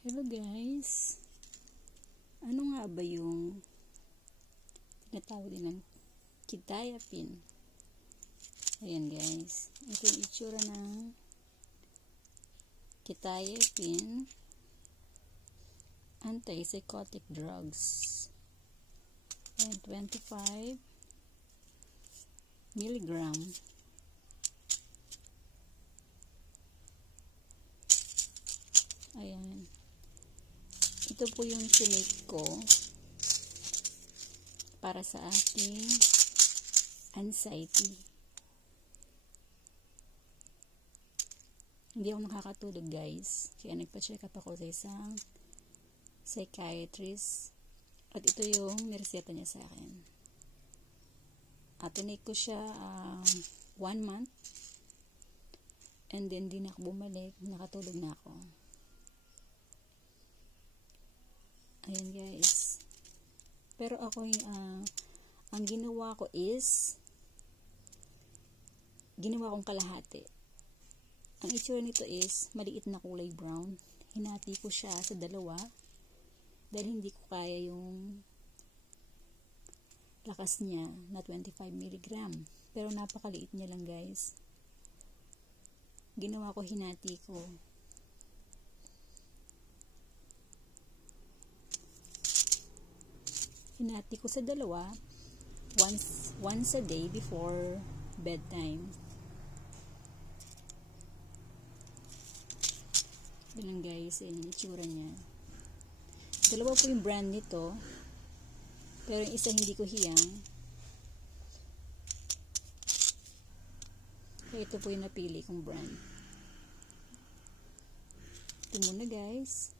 Hello guys, ano nga ba yung tinatawag din ng quetiapine? Ayan guys, ito yung itsura ng quetiapine antipsychotic drugs. Ayan, 25 milligram. Ayan, ito po yung sinake ko para sa ating anxiety. Hindi ako nakakatulog guys, kaya nagpa-check up ako sa isang psychiatrist at ito yung nireseta niya sa akin. At tinake ko siya 1 month and then di na ako bumalik, nakatulog na ako. Ayan guys, pero ako ang ginawa ko is ginawa kong kalahati. Ang itsura nito is maliit na kulay brown. Hinati ko siya sa dalawa dahil hindi ko kaya yung lakas niya na 25 milligram, pero napakaliit niya lang guys. Ginawa ko, hinati ko. Hinati ko sa dalawa once a day before bedtime. Bilang guys, yun yung itsura niya. Dalawa po yung brand nito, pero yung isa hindi ko hiyang. Kaya ito po yung napili kong brand. Ito muna guys.